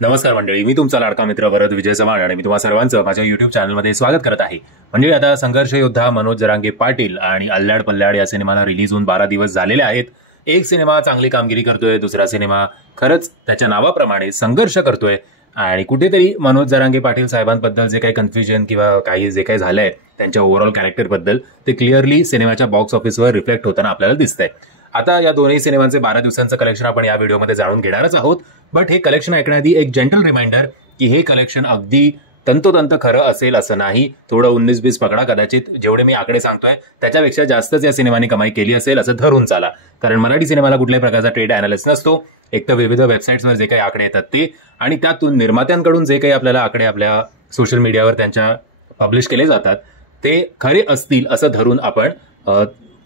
नमस्कार मंडळी, मी तुमचा लाडका मित्र वरद विजय चव्हाण आणि मी तुम्हा सर्वांचं माझ्या युट्यूब चॅनलमध्ये स्वागत करत आहे. म्हणजे आता संघर्ष योद्धा मनोज जरांगे पाटील आणि अल्लाड पल्लाड या सिनेमाला रिलीज होऊन 12 दिवस झालेले आहेत. एक सिनेमा चांगली कामगिरी करतोय, दुसरा सिनेमा खरंच त्याच्या नावाप्रमाणे संघर्ष करतोय आणि कुठेतरी मनोज जरांगे पाटील साहेबांबद्दल जे काही कन्फ्युजन किंवा काही जे काही झालंय त्यांच्या ओव्हरऑल कॅरेक्टरबद्दल ते क्लिअरली सिनेमाच्या बॉक्स ऑफिसवर रिफ्लेक्ट होताना आपल्याला दिसतंय. आता या दोन्ही सिनेमांचे 12 दिवसांचं कलेक्शन आपण या व्हिडिओमध्ये जाणून घेणारच आहोत. बट हे कलेक्शन ऐकण्याआधी एक जेंटल रिमाइंडर की हे कलेक्शन अगदी तंतोतंत खरं असेल असं नाही. थोडं 19-20 पकडा, कदाचित जेवढे मी आकडे सांगतोय त्याच्यापेक्षा जास्तच या सिनेमाने कमाई केली असेल असं धरून चाला. कारण मराठी सिनेमाला कुठल्याही प्रकारचा ट्रेड अनालिसिस नसतो. एक तर विविध वेबसाईट्सवर जे काही आकडे येतात ते, आणि त्यातून निर्मात्यांकडून जे काही आपल्याला आकडे आपल्या सोशल मीडियावर त्यांच्या पब्लिश केले जातात ते खरे असतील असं धरून आपण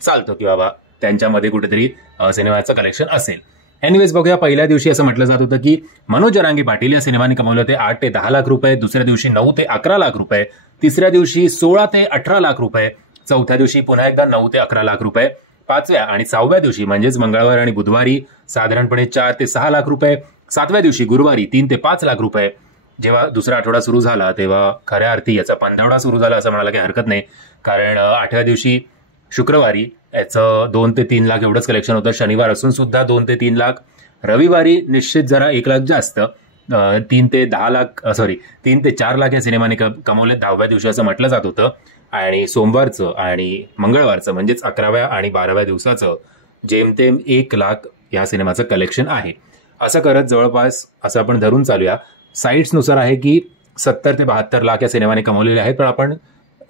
चालतो की बाबा त्यांच्यामध्ये कुठेतरी सिनेमाचं कलेक्शन असेल. एनिवेज बघूया. पहिल्या दिवशी असं म्हटलं जात होतं की मनोज जरांगे पाटील या सिनेमाने कमावले होते 8 ते 10 लाख रुपये, दुसऱ्या दिवशी 9 ते 11 लाख रुपये, तिसऱ्या दिवशी 16 ते 18 लाख रुपये, चौथ्या दिवशी पुन्हा एकदा 9 ते 11 लाख रुपये, पाचव्या आणि 6व्या दिवशी म्हणजेच मंगळवार आणि बुधवारी साधारणपणे 4 ते 6 लाख रुपये, सातव्या दिवशी गुरुवारी 3 ते 5 लाख रुपये. जेव्हा दुसरा आठवडा सुरू झाला तेव्हा खऱ्या अर्थी याचा पंधरवडा सुरू झाला असं म्हणायला काही हरकत नाही. कारण 8व्या दिवशी शुक्रवारी याचं 2 ते 3 लाख एवढंच कलेक्शन होतं. शनिवार असून सुद्धा 2 ते 3 लाख. रविवारी निश्चित जरा 1 लाख जास्त, 3 ते 4 लाख या सिनेमाने कमवले 10व्या दिवशी असं म्हटलं जात होतं. आणि सोमवारचं आणि मंगळवारचं म्हणजेच 11व्या आणि 12व्या दिवसाचं जेमतेम 1 लाख या सिनेमाचं कलेक्शन आहे. असं करत जवळपास असं आपण धरून चालूया, साईट्सनुसार आहे की 70 ते 72 लाख या सिनेमाने कमवलेले आहेत. पण आपण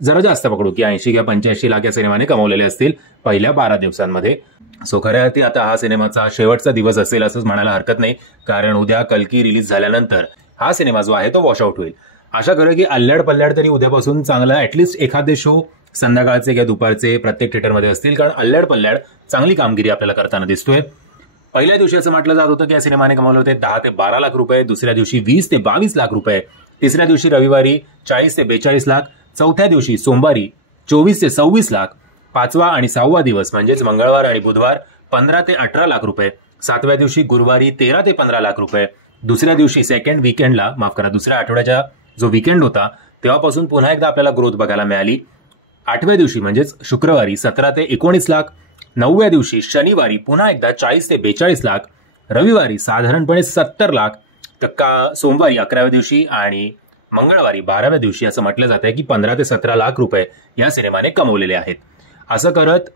जरा जास्त पकडू की 80 किंवा 85 लाख या सिनेमाने कमवलेले असतील पहिल्या 12 दिवसांमध्ये. सो खऱ्या अर्थी आता हा सिनेमाचा शेवटचा दिवस असेल असंच म्हणायला हरकत नाही. कारण उद्या कल्की रिलीज झाल्यानंतर हा सिनेमा जो आहे तो वॉशआउट होईल. आशा करूया की अल्लाड पल्लाड तरी उद्यापासून चांगला ऍटलिस्ट एखादे शो संध्याकाळचे किंवा दुपारचे प्रत्येक थिएटरमध्ये असतील. कारण अल्लाड पल्लाड चांगली कामगिरी आपल्याला करताना दिसतोय. पहिल्या दिवशी असं म्हटलं जात होतं की या सिनेमाने कमावले होते 10 ते 12 लाख रुपये, दुसऱ्या दिवशी 20 ते 22 लाख रुपये, तिसऱ्या दिवशी रविवारी 40 ते 42 लाख, चौथ्या दिवशी सोमवारी 24 ते 26 लाख, पाचवा आणि 6वा दिवस म्हणजेच मंगळवार आणि बुधवार 15 ते 18 लाख रुपये, सातव्या दिवशी गुरुवारी 13 ते 15 लाख रुपये, दुसऱ्या दिवशी दुसऱ्या आठवड्याचा जो वीकेंड होता तेव्हापासून पुन्हा एकदा आपल्याला ग्रोथ बघायला मिळाली. 8व्या दिवशी म्हणजेच शुक्रवारी 17 ते 19 लाख, 9व्या दिवशी शनिवारी पुन्हा एकदा 40 ते 42 लाख, रविवारी साधारणपणे 70 लाख, सोमवारी 11व्या दिवशी आणि मंगळवारी 12व्या दिवशी असं म्हटलं जात आहे की 15 ते 17 लाख रुपये या सिनेमाने कमवलेले आहेत. असं करत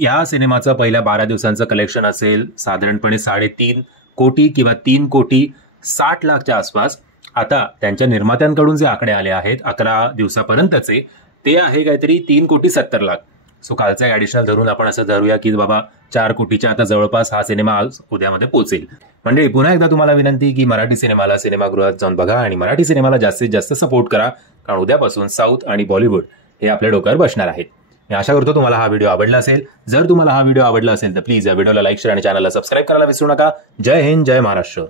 या सिनेमाचं पहिल्या 12 दिवसांचं कलेक्शन असेल साधारणपणे 3.5 कोटी किंवा 3 कोटी 60 लाखच्या आसपास. आता त्यांच्या निर्मात्यांकडून जे आकडे आले आहेत 11 दिवसापर्यंतचे ते आहे काहीतरी 3 कोटी 70 लाख. सो कालचा ॲडिशनल धरून आपण असं धरूया की बाबा 4 कोटीच्या आता जवळपास हा सिनेमा आज उद्यामध्ये पोहोचेल. म्हणजे पुन्हा एकदा तुम्हाला विनंती की मराठी सिनेमाला सिनेमागृहात जाऊन बघा आणि मराठी सिनेमाला जास्तीत जास्त सपोर्ट करा. कारण उद्यापासून साऊथ आणि बॉलिवूड हे आपल्या डोक्यावर बसणार आहेत. मी आशा करतो तुम्हाला हा व्हिडिओ आवडला असेल. जर तुम्हाला हा व्हिडिओ आवडला असेल तर प्लीज या व्हिडिओला लाईक, शेअर आणि चॅनलला सबस्क्राईब करायला विसरू नका. जय हिंद, जय महाराष्ट्र.